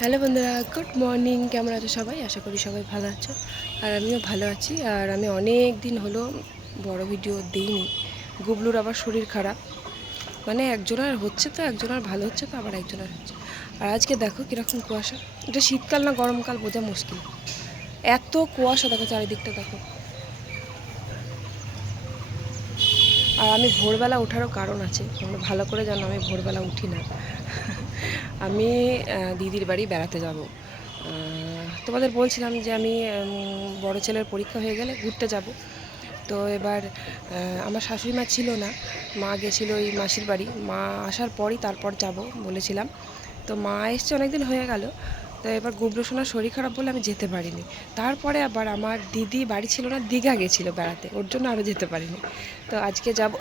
Hello বন্ধুরা, good morning. কেমন আছো সবাই? আশা করি সবাই ভালো আছো, আর আমিও ভালো আছি। আর আমি অনেক দিন হলো বড় ভিডিও দিইনি। গুবলুর আবার শরীর খারাপ, মানে একজনের হচ্ছে তো একজনের ভালো হচ্ছে তো আবার একজনের হচ্ছে। আর আজকে দেখো কীরকম কুয়াশা। এটা শীতকাল না গরমকাল বোঝা মুশকিল, এত কুয়াশা দেখো চারিদিকটা দেখো। আর আমি ভোরবেলা ওঠারও কারণ আছে, তোমরা ভালো করে জানো আমি ভোরবেলা উঠি না। আমি দিদির বাড়ি বেড়াতে যাব। তোমাদের বলছিলাম যে আমি বড় ছেলের পরীক্ষা হয়ে গেলে ঘুরতে যাব। তো এবার আমার শাশুড়ি মা ছিল না, মা গেছিলো ওই মাসির বাড়ি। মা আসার পরই তারপর যাব বলেছিলাম। তো মা এসছে অনেক দিন হয়ে গেল। তো এবার গুবলু সোনার শরীর খারাপ বলে আমি যেতে পারিনি। তারপরে আবার আমার দিদি বাড়ি ছিল না, দীঘা গেছিলো বেড়াতে, ওর জন্য আরও যেতে পারিনি। তো আজকে যাব।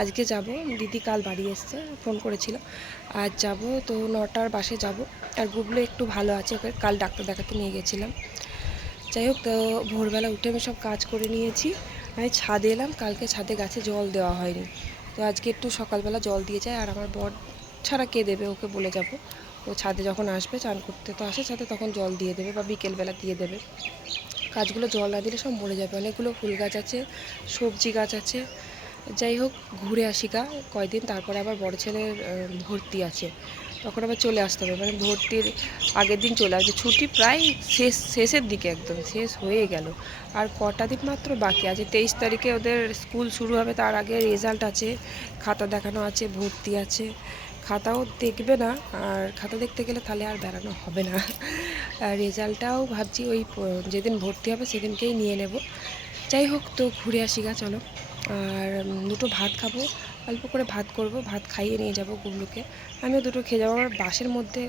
আজকে যাব, দিদি কাল বাড়ি এসছে, ফোন করেছিল। আজ যাব, তো 9টার বাসে যাব। আর গুবলু একটু ভালো আছে, ওকে কাল ডাক্তার দেখাতে নিয়ে গেছিলাম। যাই হোক, তো ভোরবেলা উঠে আমি সব কাজ করে নিয়েছি। আমি ছাদে এলাম, কালকে ছাদে গাছে জল দেওয়া হয়নি, তো আজকে একটু সকালবেলা জল দিয়ে যায়। আর আমার বর ছাড়া কে দেবে, ওকে বলে যাব। ও ছাদে যখন আসবে, চান করতে তো আসে ছাদে, তখন জল দিয়ে দেবে বা বিকেলবেলা দিয়ে দেবে। গাছগুলো জল না দিলে সব মরে যাবে। অনেকগুলো ফুল গাছ আছে, সবজি গাছ আছে। যাই হোক, ঘুরে আসি গা কয়দিন, তারপরে আবার বড় ছেলের ভর্তি আছে, তখন আবার চলে আসতে হবে। মানে ভর্তির আগের দিন চলে আসবে। ছুটি প্রায় শেষের দিকে, একদম শেষ হয়ে গেল। আর কটা দিন মাত্র বাকি আছে। 23 তারিখে ওদের স্কুল শুরু হবে, তার আগে রেজাল্ট আছে, খাতা দেখানো আছে, ভর্তি আছে। খাতাও দেখবে না, আর খাতা দেখতে গেলে তাহলে আর বেড়ানো হবে না। আর রেজাল্টটাও ভাবছি ওই যেদিন ভর্তি হবে সেদিনকেই নিয়ে নেব। যাই হোক, তো ঘুরে আসি গা চলো। আর দুটো ভাত খাবো, অল্প করে ভাত করব, ভাত খাইয়ে নিয়ে যাব গুবলুকে। আমিও দুটো খেয়ে যাবো। আমার বাসের মধ্যে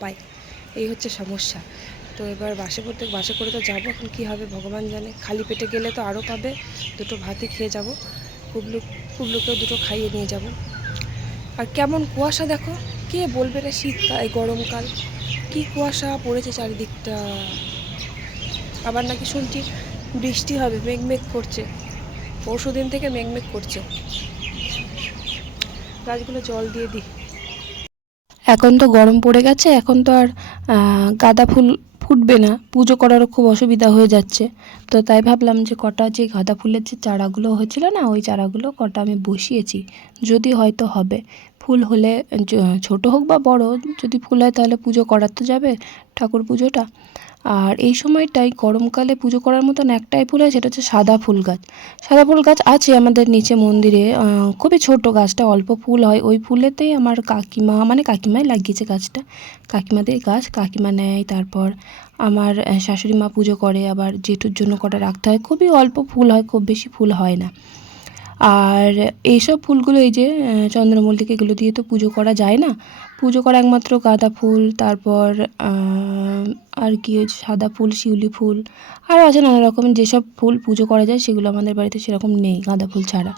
পাই, এই হচ্ছে সমস্যা। তো এবার বাসে করে তো যাবো, এখন কী হবে ভগবান জানে। খালি পেটে গেলে তো আরও পাবে। দুটো ভাতই খেয়ে যাব, গুবলুকেও দুটো খাইয়ে নিয়ে যাব। আর কেমন কুয়াশা দেখো, কে বলবে রে শীতকাল গরমকাল, কি কুয়াশা পড়েছে চারিদিকটা। আবার নাকি শুনছি বৃষ্টি হবে, মেঘ করছে। পরশুদিন থেকে মেঘ করছে। গাছগুলো জল দিয়ে দিই। এখন তো গরম পড়ে গেছে, এখন তো আর গাঁদা ফুল ফুটবে না, পুজো করারও খুব অসুবিধা হয়ে যাচ্ছে। তো তাই ভাবলাম যে কটা যে গাঁদা ফুলের যে চারাগুলো হয়েছিল না, ওই চারাগুলো কটা আমি বসিয়েছি, যদি হয়তো হবে। ফুল হলে ছোট হোক বা বড়, যদি ফুল হয় তাহলে পুজো করার তো যাবে, ঠাকুর পুজোটা। আর এই সময়টাই গরমকালে পুজো করার মতন একটাই ফুল হয়, সেটা হচ্ছে সাদা ফুল গাছ। সাদা ফুল গাছ আছে আমাদের নিচে মন্দিরে, খুবই ছোট গাছটা, অল্প ফুল হয়। ওই ফুলেতেই আমার কাকিমা, মানে কাকিমাই লাগিয়েছে গাছটা, কাকিমাদের গাছ, কাকিমা নেয়। তারপর আমার শাশুড়ি মা পুজো করে, আবার জেঠুর জন্য কটা রাখতে হয়। খুবই অল্প ফুল হয়, খুব বেশি ফুল হয় না। আর এইসব ফুলগুলো, এই যে চন্দ্রমল্লিকা, এগুলো দিয়ে তো পুজো করা যায় না। পুজো করা একমাত্র গাঁদা ফুল, তারপর আর কি হচ্ছে সাদা ফুল, শিউলি ফুল, আরও আছে নানা রকমের। যেসব ফুল পুজো করা যায় সেগুলো আমাদের বাড়িতে সেরকম নেই, গাঁদা ফুল ছাড়া।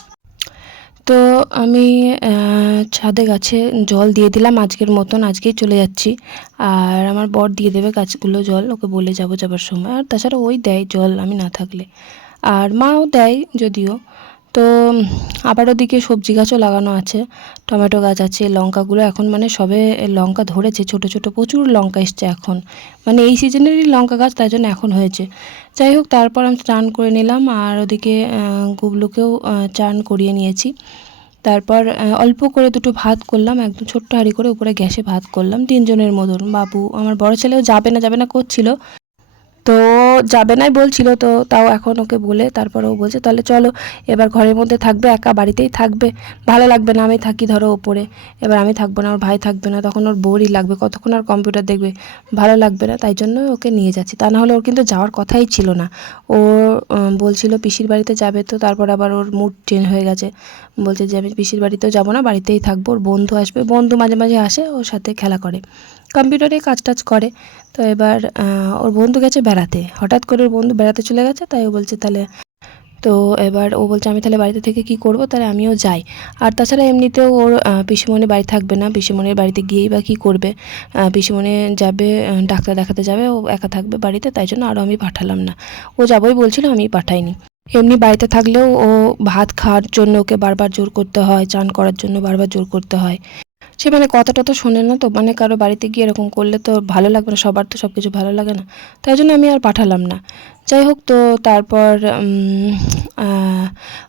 তো আমি ছাদে গাছে জল দিয়ে দিলাম আজকের মতন, আজকেই চলে যাচ্ছি। আর আমার বর দিয়ে দেবে গাছগুলো জল, ওকে বলে যাবার সময়। আর তাছাড়া ওই দেয় জল আমি না থাকলে, আর মাও দেয় যদিও। তো আবার ওদিকে সবজি গাছও লাগানো আছে, টমেটো গাছ আছে, লঙ্কাগুলো এখন মানে সবে লঙ্কা ধরেছে, ছোট ছোট প্রচুর লঙ্কা এসছে এখন, মানে এই সিজনেরই লঙ্কা গাছ, তাই জন্য এখন হয়েছে। যাই হোক, তারপর আমি স্নান করে নিলাম, আর ওদিকে গুবলুকেও চান করিয়ে নিয়েছি। তারপর অল্প করে দুটো ভাত করলাম, একদম ছোট্ট হাঁড়ি করে, উপরে গ্যাসে ভাত করলাম 3 জনের মতন। বাবু, আমার বড় ছেলেও যাবে না করছিল, তো যাবে নাই বলছিল, তো তাও এখন ওকে বলে তারপর ও বলছে তাহলে চলো, এবার ঘরের মধ্যে থাকবে, একা বাড়িতেই থাকবে, ভালো লাগবে না। আমি থাকি ধরো ওপরে, এবার আমি থাকবো না, ওর ভাই থাকবে না, তখন ওর বোরই লাগবে, কতক্ষণ আর কম্পিউটার দেখবে, ভালো লাগবে না। তাই জন্য ওকে নিয়ে যাচ্ছি, তা না হলে ওর কিন্তু যাওয়ার কথাই ছিল না। ও বলছিল পিসির বাড়িতে যাবে, তো তারপর আবার ওর মুড চেঞ্জ হয়ে গেছে, বলছে যে আমি পিসির বাড়িতেও যাবো না, বাড়িতেই থাকবো। ওর বন্ধু আসবে, বন্ধু মাঝে মাঝে আসে, ওর সাথে খেলা করে, কম্পিউটারে কাজ টাজ করে। তো এবার ওর বন্ধু গেছে বেড়াতে, হঠাৎ করে ওর বন্ধু বেড়াতে চলে গেছে, তাই ও বলছে তাহলে, তো এবার ও বলছে আমি তাহলে বাড়িতে থেকে কি করব, তাহলে আমিও যাই। আর তাছাড়া এমনিতেও ওর পিসিমণি বাড়ি থাকবে না, পিসিমণির বাড়িতে গিয়েই বা কী করবে, পিসিমণি যাবে ডাক্তার দেখাতে যাবে, ও একা থাকবে বাড়িতে, তাই জন্য আরও আমি পাঠালাম না। ও যাবোই বলছিল, আমি পাঠাইনি। এমনি বাড়িতে থাকলেও ও ভাত খাওয়ার জন্য ওকে বারবার জোর করতে হয়, চান করার জন্য বারবার জোর করতে হয়। সে মানে কথাটা তো শোনে না, তো মানে কারো বাড়িতে গিয়ে এরকম করলে তো ভালো লাগবে না, সবার তো সব কিছু ভালো লাগে না, তাই জন্য আমি আর পাঠালাম না। যাই হোক, তো তারপর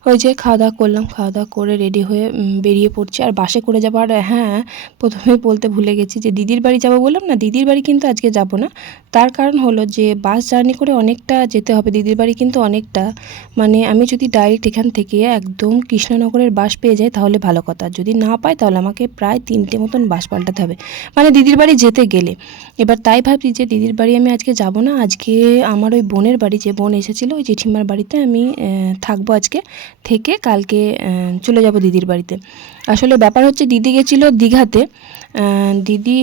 ওই যে খাওয়া দাওয়া করলাম, খাওয়া দাওয়া করে রেডি হয়ে বেরিয়ে পড়ছি। আর বাসে করে যাবো। আর হ্যাঁ, প্রথমে বলতে ভুলে গেছি যে দিদির বাড়ি যাবো বললাম না, দিদির বাড়ি কিন্তু আজকে যাব না। তার কারণ হলো যে বাস জার্নি করে অনেকটা যেতে হবে, দিদির বাড়ি কিন্তু অনেকটা, মানে আমি যদি ডাইরেক্ট এখান থেকে একদম কৃষ্ণনগরের বাস পেয়ে যাই তাহলে ভালো কথা, যদি না পাই তাহলে আমাকে প্রায় 3টে মতন বাস পাল্টাতে হবে, মানে দিদির বাড়ি যেতে গেলে। এবার তাই ভাবছি যে দিদির বাড়ি আমি আজকে যাব না, আজকে আমার ওই বোনের বাড়ি, যে বোন এসেছিলো ওই জেঠিমার বাড়িতে আমি থাকবো আজকে, থেকে কালকে চলে যাব দিদির বাড়িতে। আসলে ব্যাপার হচ্ছে দিদি গেছিলো দীঘাতে, দিদি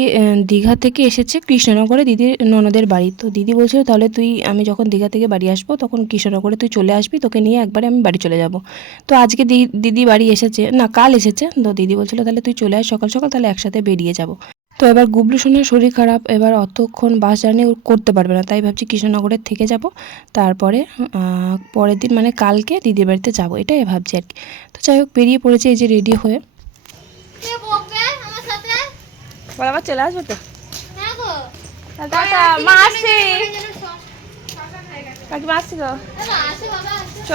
দীঘা থেকে এসেছে কৃষ্ণনগরে দিদির ননদের বাড়ি। তো দিদি বলছিল তাহলে আমি যখন দীঘা থেকে বাড়ি আসবো তখন কৃষ্ণনগরে তুই চলে আসবি, তোকে নিয়ে একবারে আমি বাড়ি চলে যাব। তো আজকে দিদি বাড়ি এসেছে, না কাল এসেছে, তো দিদি বলছিল তাহলে তুই চলে আস সকাল সকাল, তাহলে একসাথে বেরিয়ে যাব। তো এবার গুবলু সোনার শরীর খারাপ, এবার অতক্ষণ বাস জার্নি করতে পারবে না, তাই ভাবছি কৃষ্ণনগরের থেকে যাব, তারপরে পরের দিন মানে কালকে দিদির বাড়িতে যাব, এটাই ভাবছি আর কি। তো যাই হোক, বেরিয়ে পড়েছে এই যে রেডি হয়ে। আবার চলে আসবো তো, মা আসছি, কাকিমা আসছি গো, চ।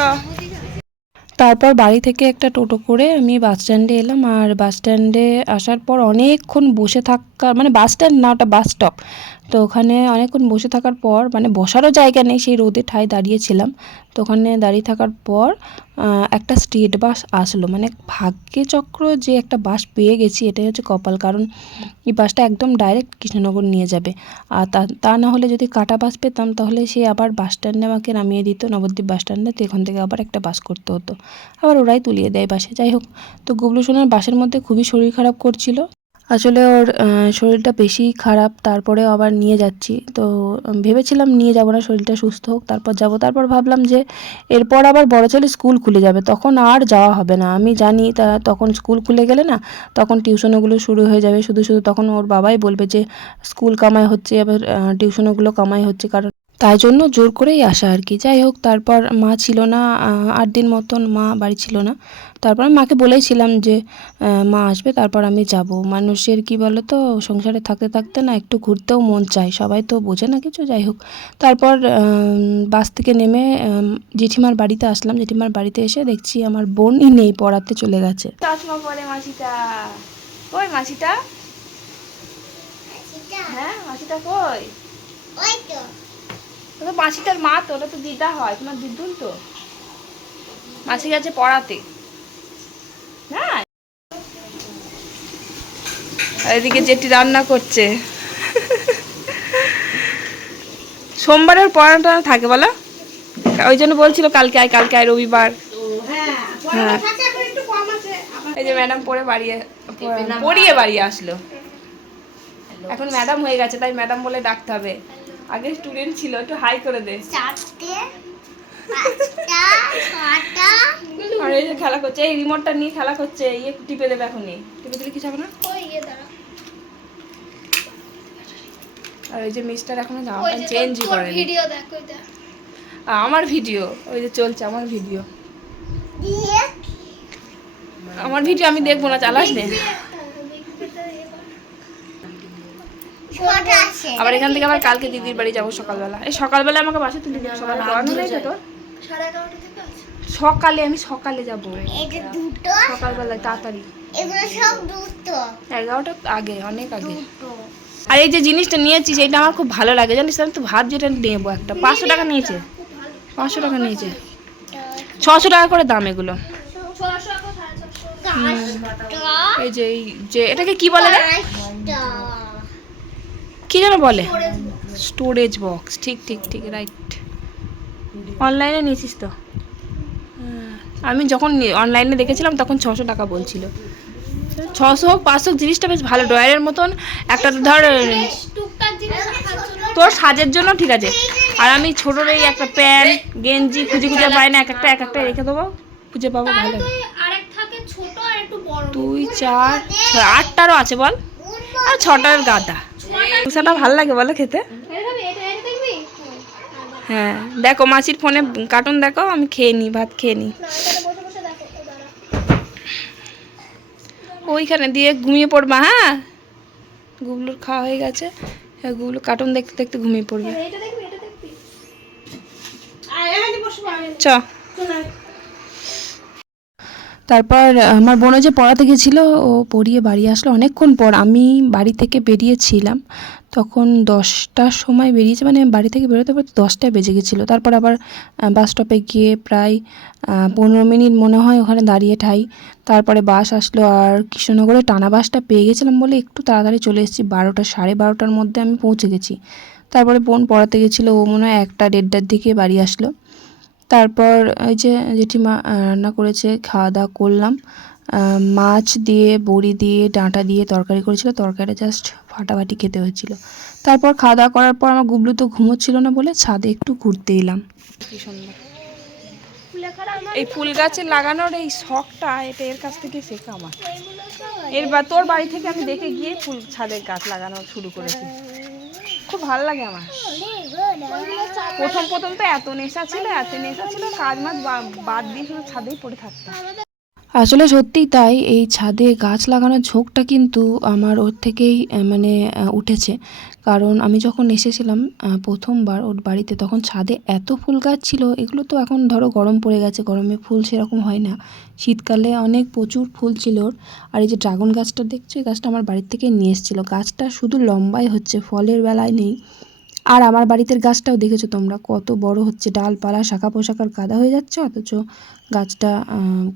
তারপর বাড়ি থেকে একটা টোটো করে আমি বাস স্ট্যান্ডে এলাম। আর বাস স্ট্যান্ডে আসার পর অনেকক্ষণ বসে থাকা, মানে বাস স্ট্যান্ড না, ওটা বাস স্টপ। তো ওখানে অনেকক্ষণ বসে থাকার পর, মানে বসারও জায়গা নেই, সেই রোদে ঠায় দাঁড়িয়েছিলাম। তো ওখানে দাঁড়িয়ে থাকার পর একটা স্টেট বাস আসলো, মানে ভাগ্যচক্র যে একটা বাস পেয়ে গেছি, এটাই হচ্ছে কপাল, কারণ এই বাসটা একদম ডাইরেক্ট কৃষ্ণনগর নিয়ে যাবে। আর তা না হলে যদি কাটা বাস পেতাম তাহলে সে আবার বাস স্ট্যান্ডে আমাকে নামিয়ে দিত, নবদ্বীপ বাস স্ট্যান্ডে, তো এখান থেকে আবার একটা বাস করতে হতো, আবার ওরাই তুলিয়ে দেয় বাসে। যাই হোক, তো গুবলু সোনার বাসের মধ্যে খুবই শরীর খারাপ করছিল, আসলে ওর শরীরটা বেশি খারাপ, তারপরেও আবার নিয়ে যাচ্ছি। তো ভেবেছিলাম নিয়ে যাব না, শরীরটা সুস্থ হোক তারপর যাব। তারপর ভাবলাম যে এরপর আবার বড় ছেলে স্কুল খুলে যাবে, তখন আর যাওয়া হবে না, আমি জানি তখন স্কুল খুলে গেলে না, তখন টিউশনগুলো শুরু হয়ে যাবে, শুধু শুধু তখন ওর বাবাই বলবে যে স্কুল কামাই হচ্ছে, এবার টিউশনগুলো কামাই হচ্ছে, কারণ তাই জন্য জোর করেই আসা আর কি। যাই হোক, তারপর মা ছিল না, 8 দিন মতন মা বাড়ি ছিল না। তারপর আমি মাকে বলেইছিলাম যে মা আসবে তারপর আমি যাব। মানুষের কি বলো তো, সংসারে থাকতে থাকতে না একটু ঘুরতেও মন চায়, সবাই তো বোঝে না কিছু। যাই হোক, তারপর বাস থেকে নেমে জেঠিমার বাড়িতে আসলাম। জেঠিমার বাড়িতে এসে দেখছি আমার বোনই নেই, পড়াতে চলে গেছে। চশমা পরে মাসিটা, কই মাসিটা? হ্যাঁ, মাসিটা কই? ওই তো, তো মাসিটার মা তো, ওটা তো দিদা হয়, তোমার দিদুন তো। মাসি গেছে পড়াতে। হ্যাঁ, এদিকে যেটি রান্না করছে। সোমবারের পড়াটা থাকে বলো, ওই জন্য বলছিল কালকে আয়, কালকে আয়, রবিবার। হ্যাঁ, এই যে ম্যাডাম পড়িয়ে বাড়ি আসলো, এখন ম্যাডাম হয়ে গেছে, তাই ম্যাডাম বলে ডাকতে হবে, আগে স্টুডেন্ট ছিল। একটু হাই করে দে। আর এই যে খেলা করছে, এই রিমোটটা নিয়ে খেলা করছে, ইয়ে টিপে দেবে, এখনই টিপে দিলে কিছু হবে না। আর ওই যে মিস্টার এখনো জামাটা চেঞ্জই করেনি। আমার ভিডিও ওই যে চলছে, আমার ভিডিও আমি দেখবো না, চালাস নে। আবার এখান থেকে আবার কালকে দিদির বাড়ি যাবো সকালবেলা। এই সকালবেলা আমাকে বাসে তুলে দিবে, সকালে পড়ানো হয়েছে তোর? সকালে, আমি সকালে যাবো, সকালবেলায় তাড়াতাড়ি, 11টা আগে, অনেক আগে। আর এই যে জিনিসটা নিয়েছি সেটা আমার খুব ভালো লাগে, জানিস, আমি তো ভাব যেটা নেবো একটা। 500 টাকা নিয়েছে, 500 টাকা নিয়েছে, 600 টাকা করে দাম এগুলো। এই যে এটাকে কি বলে রে, কি যেন বলে, স্টোরেজ বক্স, ঠিক ঠিক ঠিক, রাইট। অনলাইনে নিয়েছিস তো? আমি যখন অনলাইনে দেখেছিলাম তখন 600 টাকা বলছিল। 600 হোক 500 হোক, জিনিসটা বেশ ভালো, ড্রয়ারের মতন একটা, ধর তোর সাজের জন্য ঠিক আছে। আর আমি ছোটোর এই একটা প্যান্ট গেঞ্জি খুঁজে পাই না, এক একটা রেখে দেবো, খুঁজে পাবো ভালো। 2 4 6 8টারও আছে বল, আর 6টার গাদা। কুসাটা ভালো লাগে বলো খেতে? হ্যাঁ, দেখো মাসির ফোনে কার্টুন দেখো, আমি খেয়ে নিই, ভাত খেয়ে নিই। ও ওইখানে দিয়ে ঘুমিয়ে পড়বা। হ্যাঁ, গুবলুর খাওয়া হয়ে গেছে, গুবলু কার্টুন দেখতে দেখতে ঘুমিয়ে পড়বে। চ তারপর আমার বোনও যে পড়াতে গেছিলো, ও পড়িয়ে বাড়ি আসলো অনেকক্ষণ পর। আমি বাড়ি থেকে বেরিয়েছিলাম তখন 10টার সময় বেরিয়েছে, মানে বাড়ি থেকে বেরোতে বেরোতে 10টায় বেজে গেছিলো। তারপর আবার বাস স্টপে গিয়ে প্রায় 15 মিনিট মনে হয় ওখানে দাঁড়িয়ে ঠাই। তারপরে বাস আসলো, আর কৃষ্ণনগরে টানা বাসটা পেয়ে গেছিলাম বলে একটু তাড়াতাড়ি চলে এসেছি। 12টা, 12:30টার মধ্যে আমি পৌঁছে গেছি। তারপরে বোন পড়াতে গেছিলো, ও মনে হয় 1টা 1:30টার দিকে বাড়ি আসলো। তারপর ওই যে জেঠিমা রান্না করেছে, খাওয়া দাওয়া করলাম। মাছ দিয়ে, বড়ি দিয়ে, ডাঁটা দিয়ে তরকারি করেছিল, তরকারিটা জাস্ট ফাটাফাটি খেতে হয়েছিল। তারপর খাওয়া দাওয়া করার পর আমার গুবলু তো ঘুমোচ্ছিল না বলে ছাদে একটু ঘুরতে এলাম। কি সুন্দর এই ফুল গাছে লাগানোর এই শখটা, এটা এর কাছ থেকে শেখা আমার। তোর বাড়ি থেকে আমি দেখে গিয়ে ফুল ছাদের গাছ লাগানো শুরু করেছি। খুব ভালো লাগে আমার। প্রথম তো এত নেশা ছিল, কাজ মাছ বাদ দিয়ে শুধু ছাদেই পড়ে থাকতাম। আসলে সত্যিই তাই, এই ছাদে গাছ লাগানোর ঝোঁকটা কিন্তু আমার ওর থেকেই মানে উঠেছে। কারণ আমি যখন এসেছিলাম প্রথমবার ওর বাড়িতে, তখন ছাদে এত ফুল গাছ ছিল। এগুলো তো এখন ধরো গরম পড়ে গেছে, গরমে ফুল সেরকম হয় না। শীতকালে অনেক প্রচুর ফুল ছিল ওর। আর এই যে ড্রাগন গাছটা দেখছো, এই গাছটা আমার বাড়ির থেকে নিয়ে এসেছিলো। গাছটা শুধু লম্বাই হচ্ছে, ফলের বেলায় নেই। আর আমার বাড়িতে গাছটাও দেখেছো তোমরা কত বড় হচ্ছে, ডালপালা শাখা পোশাকার কাদা হয়ে যাচ্ছে, অথচ গাছটা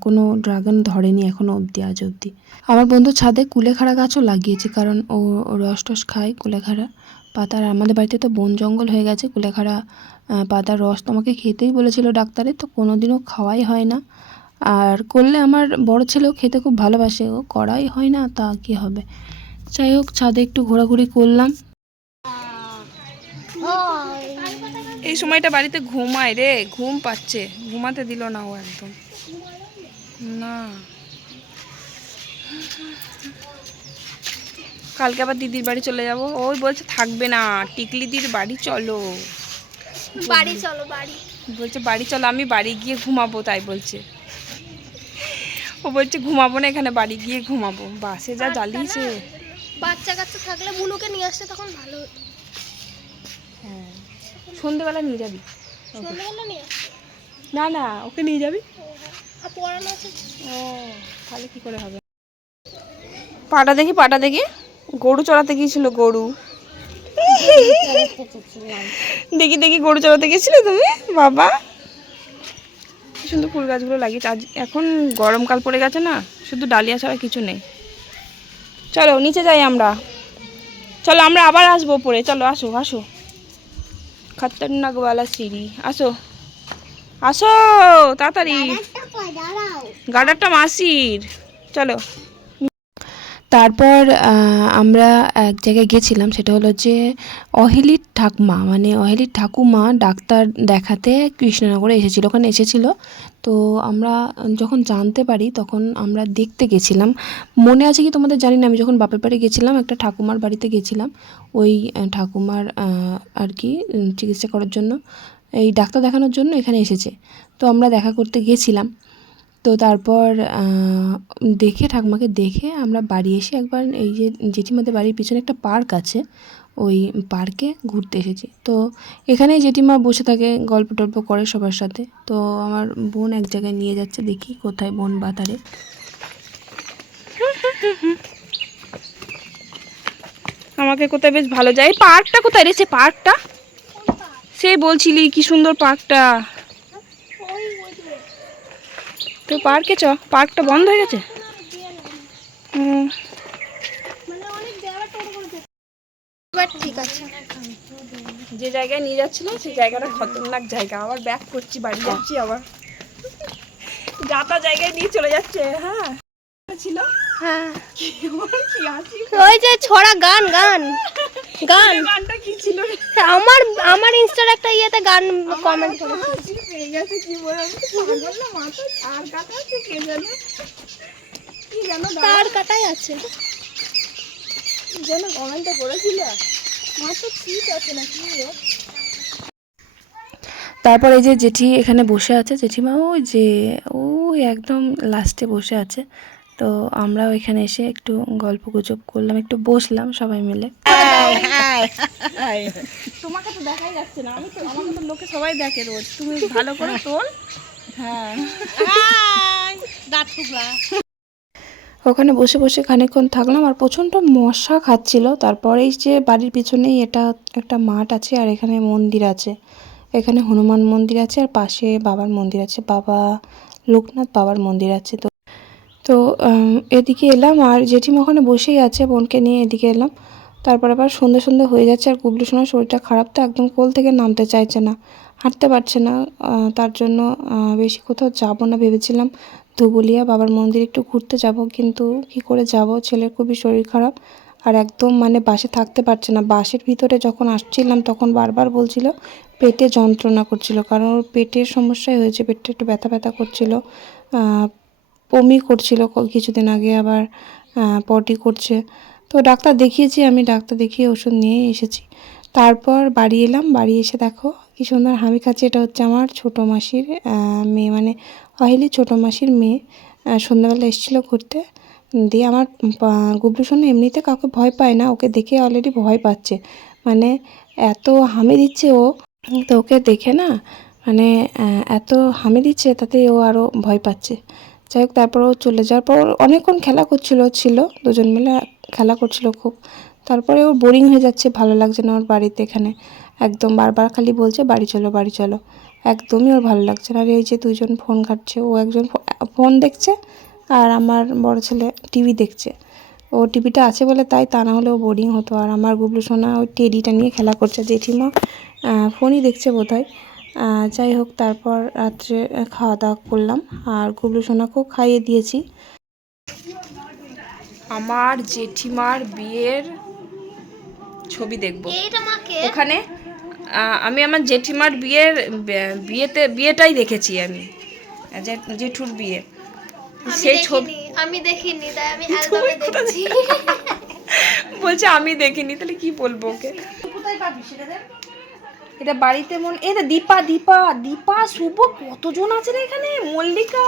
কোনো ড্রাগন ধরেনি এখনও অবধি, আজ অবধি। আমার বন্ধু ছাদে কুলেখাড়া গাছও লাগিয়েছে, কারণ ও রস টস খায় কুলেখাড়া পাতার। আমাদের বাড়িতে তো বন জঙ্গল হয়ে গেছে, কুলেখাড়া পাতার রস তোমাকে খেতেই বলেছিল ডাক্তারে, তো কোনোদিনও খাওয়াই হয় না। আর করলে আমার বড় ছেলেও খেতে খুব ভালোবাসে, ও করাই হয় না, তা কি হবে। যাই হোক, ছাদে একটু ঘোরাঘুরি করলাম। এই সময়টা বাড়িতে ঘুমায় রে, ঘুম পাচ্ছে, ঘুমাতে দিল না ও একদম না। কালকে আবার দিদির বাড়ি চলে যাব, ওই বলছে থাকবে না, টিকলিদির বাড়ি চলো, বলছে বাড়ি চলো, আমি বাড়ি গিয়ে ঘুমাবো, তাই বলছে। ও বলছে ঘুমাবো না এখানে, বাড়ি গিয়ে ঘুমাবো। বাসে যা জ্বালিয়েছে। বাচ্চা কাচ্চা থাকলে বুনুকে নিয়ে আসতে তখন ভালো হতো। হ্যাঁ, সন্ধ্যেবেলা নিয়ে যাবি। সন্ধ্যেবেলা নিয়ে না না, ওকে নিয়ে যাবি। আর পড়ানো আছে। ও তাহলে কি করে হবে। পাটা দেখি, গরু চড়াতে গিয়েছিল, গরু দেখি গরু চড়াতে গেছিলে তুমি। বাবা কি সুন্দর ফুল গাছগুলো লাগিয়েছে। আজ এখন গরমকাল পড়ে গেছে না, শুধু ডালিয়া ছাড়া কিছু নেই। চলো নিচে যাই আমরা, চলো আমরা আবার আসবো পরে, চলো আসো খতরনাকওয়ালা সিঁড়ি, আসো তাড়াতাড়ি, গার্ডারটা মাসির, চলো। তারপর আমরা এক জায়গায় গেছিলাম, সেটা হলো যে অহেলির ঠাকুমা, মানে অহেলির ঠাকুমা ডাক্তার দেখাতে কৃষ্ণনগরে এসেছিলো, ওখানে এসেছিলো। তো আমরা যখন জানতে পারি তখন আমরা দেখতে গেছিলাম। মনে আছে কি তোমাদের জানি না, আমি যখন বাপের বাড়ি গেছিলাম একটা ঠাকুমার বাড়িতে গেছিলাম, ওই ঠাকুমার আর কি চিকিৎসা করার জন্য, এই ডাক্তার দেখানোর জন্য এখানে এসেছে। তো আমরা দেখা করতে গেছিলাম। তো তারপর দেখে ঠাকুমাকে দেখে আমরা বাড়ি এসে একবার এই যে জেঠিমাদের বাড়ির পিছনে একটা পার্ক আছে, ওই পার্কে ঘুরতে এসেছি। তো এখানেই জেঠিমা বসে থাকে, গল্প টল্প করে সবার সাথে। তো আমার বোন এক জায়গায় নিয়ে যাচ্ছে, দেখি কোথায় বোন বাতারে। আমাকে কোথায় বেশ ভালো যায়। পার্কটা কোথায় রে, সে পার্কটা সে বলছিলি কি সুন্দর পার্কটা। তো পার্কে চ, পার্কটা বন্ধ হয়ে গেছে। ঠিক আছে, যে জায়গায় নিয়ে যাচ্ছিল সেই জায়গাটা খতরনাক জায়গা, আবার ব্যাক করছি, বাড়ি যাচ্ছি, আবার যাতা জায়গায় নিয়ে চলে যাচ্ছে। হ্যাঁ ছিল, হ্যাঁ কি আছে ওই যে ছড়া গান গানটা কি ছিল, আমার ইনস্টার একটা ইয়েতে গান কমেন্ট করেছে, পেয়ে গেছে কি বলে পাগল না মাথা আর কাটা আছে, কে জানে কি জানো তার কাটাই আছে, যেন কমেন্টটা করেছিল, মাথা ঠিক আছে না কি। তারপর এই যে জেঠি এখানে বসে আছে, জেঠিমা ওই যে ওই একদম লাস্টে বসে আছে। তো আমরাও এখানে এসে একটু গল্প গুজব করলাম, একটু বসলাম সবাই মিলে। তোমাকে তো দেখাই যাচ্ছে না, আমি তো, আমাকে তো লোকে সবাই দেখে রোজ, তুমি ভালো করে তোল। হ্যাঁ, ওখানে বসে বসে খানিকক্ষণ থাকলাম আর প্রচণ্ড মশা খাচ্ছিল। তারপরেই যে বাড়ির পিছনেই এটা একটা মাঠ আছে আর এখানে মন্দির আছে, এখানে হনুমান মন্দির আছে আর পাশে বাবার মন্দির আছে, বাবা লোকনাথ বাবার মন্দির আছে। তো তো এদিকে এলাম আর জেঠিমা ওখানে বসেই আছে, বোনকে নিয়ে এদিকে এলাম। তারপর আবার সন্ধে সন্ধে হয়ে যাচ্ছে আর গুবলু সোনার শরীরটা খারাপ, তো একদম কোল থেকে নামতে চাইছে না, হাঁটতে পারছে না। তার জন্য বেশি কোথাও যাব না, ভেবেছিলাম ধুবুলিয়া বাবার মন্দির একটু ঘুরতে যাব, কিন্তু কি করে যাব, ছেলের খুবই শরীর খারাপ আর একদম মানে বাসে থাকতে পারছে না। বাসের ভিতরে যখন আসছিলাম তখন বারবার বলছিল পেটে যন্ত্রণা করছিল, কারণ ওর পেটের সমস্যাই হয়েছে, পেটটা একটু ব্যথা ব্যথা করছিল, বমি করছিল কিছুদিন আগে, আবার পটি করছে। তো ডাক্তার দেখিয়েছি, আমি ডাক্তার দেখিয়ে ওষুধ নিয়ে এসেছি। তারপর বাড়ি এলাম, বাড়ি এসে দেখো কি সুন্দর হামি খাচ্ছে। এটা হচ্ছে আমার ছোটো মাসির মেয়ে, মানে অহেলি ছোটো মাসির মেয়ে। সন্ধ্যাবেলা এসেছিলো ঘুরতে, দিয়ে আমার গুবলু সোনা এমনিতে কাউকে ভয় পায় না, ওকে দেখে অলরেডি ভয় পাচ্ছে, মানে এত হামি দিচ্ছে ও। তো ওকে দেখে না মানে এত হামি দিচ্ছে, তাতে ও আরও ভয় পাচ্ছে। যাই হোক, তারপর ও চলে যাওয়ার পর অনেকক্ষণ খেলা ছিল, দুজন মিলে খেলা করছিল খুব। তারপরে ওর বোরিং হয়ে যাচ্ছে, ভালো লাগছে না ওর বাড়িতে, এখানে একদম বারবার খালি বলছে বাড়ি চলো বাড়ি চলো, একদমই ওর ভালো লাগছে না। আর এই যে দুজন ফোন ঘাটছে, ও একজন ফোন দেখছে আর আমার বড় ছেলে টিভি দেখছে। ও টিভিটা আছে বলে তাই, তা না হলে ও বোরিং হতো। আর আমার গুবলু সোনা ওই টেডিটা নিয়ে খেলা করছে, জেঠিমা ফোনই দেখছে বোধহয়। যাই হোক, তারপর রাত্রে খাওয়া দাওয়া করলাম আর গুবলু সোনাকেও খাইয়ে দিয়েছি। আমার জেঠিমার বিয়ের ছবি দেখব ওখানে। আমি আমার জেঠিমার বিয়েটাই দেখেছি আমি, জেঠুর বিয়ে, সেই ছবি আমি দেখিনি, তাই আমি অ্যালবামে দেখেছি। বলছে আমি দেখিনি, তাহলে কি বলবো ওকে। এটা বাড়িতে এটা দীপা দীপা দীপা শুভ কতজন আছে রে এখানে, মল্লিকা,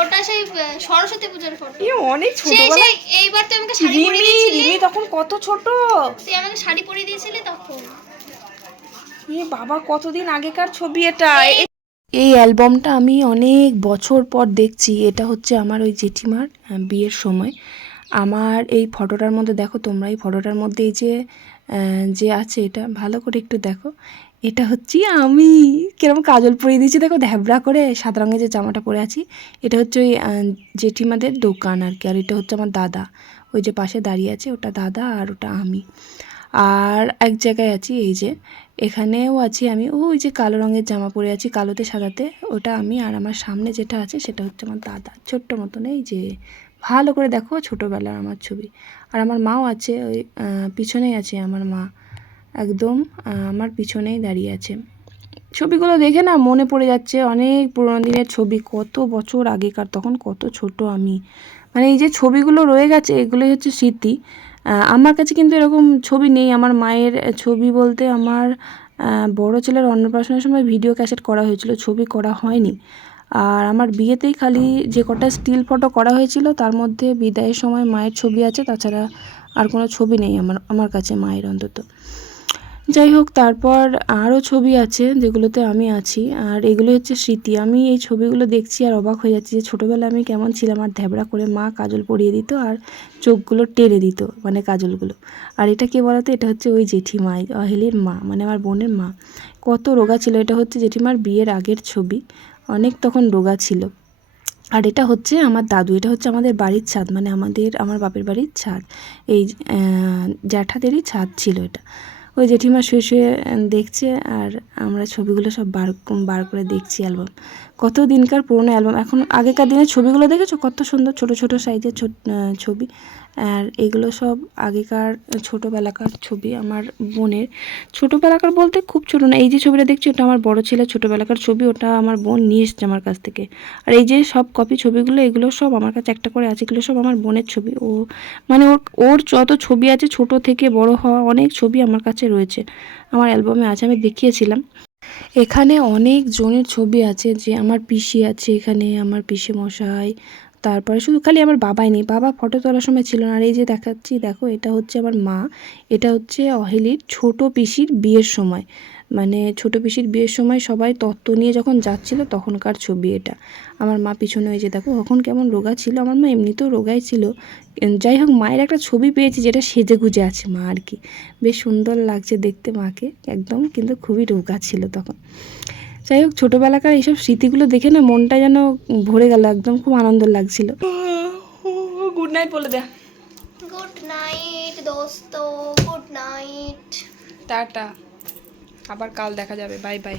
ওটা সেই সরস্বতী পূজার ফটো। অনেক ছোটবেলা। এইবার তো আমাকে শাড়ি পরিয়ে দিয়েছিলি, রিমি তখন কত ছোট, তুই আমাকে শাড়ি পরিয়ে দিয়েছিলি তখন। বাবা কতদিন আগেকার ছবি এটা। এই অ্যালবামটা আমি অনেক বছর পর দেখছি। এটা হচ্ছে আমার ওই জেঠিমার বিয়ের সময়। আমার এই ফটোটার মধ্যে দেখো তোমরা, এই ফটোটার মধ্যে এই যে আছে, এটা ভালো করে একটু দেখো, এটা হচ্ছে আমি কিরকম কাজল পরিয়ে দিয়েছি দেখো, ধ্যাবড়া করে সাদা রঙের যে জামাটা পরে আছি। এটা হচ্ছে ওই জেঠিমাদের দোকান আর কি। আর এটা হচ্ছে আমার দাদা, ওই যে পাশে দাঁড়িয়ে আছে ওটা দাদা আর ওটা আমি। আর এক জায়গায় আছি, এই যে এখানেও আছি আমি, ওই যে কালো রঙের জামা পরে আছি কালোতে সাদাতে, ওটা আমি। আর আমার সামনে যেটা আছে সেটা হচ্ছে আমার দাদা, ছোট্ট মতন, এই যে ভালো করে দেখো ছোটোবেলার আমার ছবি। আর আমার মাও আছে, ওই পিছনেই আছে আমার মা, একদম আমার পিছনেই দাঁড়িয়ে আছে। ছবিগুলো দেখে না মনে পড়ে যাচ্ছে অনেক পুরোনো দিনের ছবি, কত বছর আগেকার, তখন কত ছোট আমি। মানে এই যে ছবিগুলো রয়ে গেছে এগুলোই হচ্ছে স্মৃতি। আমার কাছে কিন্তু এরকম ছবি নেই। আমার মায়ের ছবি বলতে আমার বড় ছেলের অন্নপ্রাশনের সময় ভিডিও ক্যাসেট করা হয়েছিল, ছবি করা হয়নি। আর আমার বিয়েতেই খালি যে কটা স্টিল ফটো করা হয়েছিল তার মধ্যে বিদায়ের সময় মায়ের ছবি আছে, তাছাড়া আর কোনো ছবি নেই আমার কাছে মায়ের অন্তত। যাই হোক, তারপর আরও ছবি আছে যেগুলোতে আমি আছি, আর এগুলো হচ্ছে স্মৃতি। আমি এই ছবিগুলো দেখছি আর অবাক হয়ে যাচ্ছি যে ছোটোবেলায় আমি কেমন ছিলাম। আর ধ্যাবড়া করে মা কাজল পরিয়ে দিত আর চোখগুলো টেনে দিত, মানে কাজলগুলো। আর এটা কে বলতো, এটা হচ্ছে ওই জেঠিমা, অহেলির মা, মানে আমার বোনের মা। কত রোগা ছিল, এটা হচ্ছে জেঠিমার বিয়ের আগের ছবি, অনেক তখন রোগা ছিল। আর এটা হচ্ছে আমার দাদু, এটা হচ্ছে আমাদের বাড়ির ছাদ, মানে আমার বাপের বাড়ির ছাদ, এই জ্যাঠাদেরই ছাদ ছিল এটা। ওই জেঠিমা শুয়ে শুয়ে দেখছে আর আমরা ছবিগুলো সব বার করে দেখছি। অ্যালবাম, কত দিনকার পুরনো অ্যালবাম। এখন আগেকার দিনের ছবিগুলো দেখেছো কত সুন্দর, ছোট ছোট সাইজের ছবি। আর এগুলো সব আগেকার ছোটোবেলাকার ছবি, আমার বোনের ছোটোবেলাকার বলতে খুব ছোটো না। এই যে ছবিটা দেখছি ওটা আমার বড় ছেলে ছোটোবেলাকার ছবি, ওটা আমার বোন নিয়ে এসছে আমার কাছ থেকে। আর এই যে সব কপি ছবিগুলো, এগুলো সব আমার কাছে একটা করে আছে, এগুলো সব আমার বোনের ছবি। ও মানে ওর যত ছবি আছে ছোট থেকে বড় হওয়া অনেক ছবি আমার কাছে রয়েছে, আমার অ্যালবামে আছে, আমি দেখিয়েছিলাম। এখানে অনেক জনের ছবি আছে, যে আমার পিসি আছে এখানে, আমার পিসি মশাই, তারপরে শুধু খালি আমার বাবাই নেই, বাবা ফটো তোলার সময় ছিল না। আর এই যে দেখাচ্ছি, দেখো এটা হচ্ছে আমার মা, এটা হচ্ছে অহেলির ছোট পিসির বিয়ের সময়, মানে ছোট পিসির বিয়ের সময় সবাই তত্ত্ব নিয়ে যখন যাচ্ছিল তখনকার ছবি এটা। আমার মা পিছনে ওই যে দেখো কখন কেমন রোগা ছিল, আমার মা এমনিতেও রোগাই ছিল। যাই হোক, মায়ের একটা ছবি পেয়েছি যেটা সেজে গুজে আছে মা আর কি, বেশ সুন্দর লাগছে দেখতে মাকে একদম, কিন্তু খুবই রোগা ছিল তখন। যাই হোক, ছোটোবেলাকার এইসব স্মৃতিগুলো দেখে না মনটা যেন ভরে গেল, একদম খুব আনন্দ লাগছিল। গুড নাইট বলে দে। গুড নাইট দোস্ত, গুড নাইট। টাটা, আবার কাল দেখা যাবে, বাই বাই।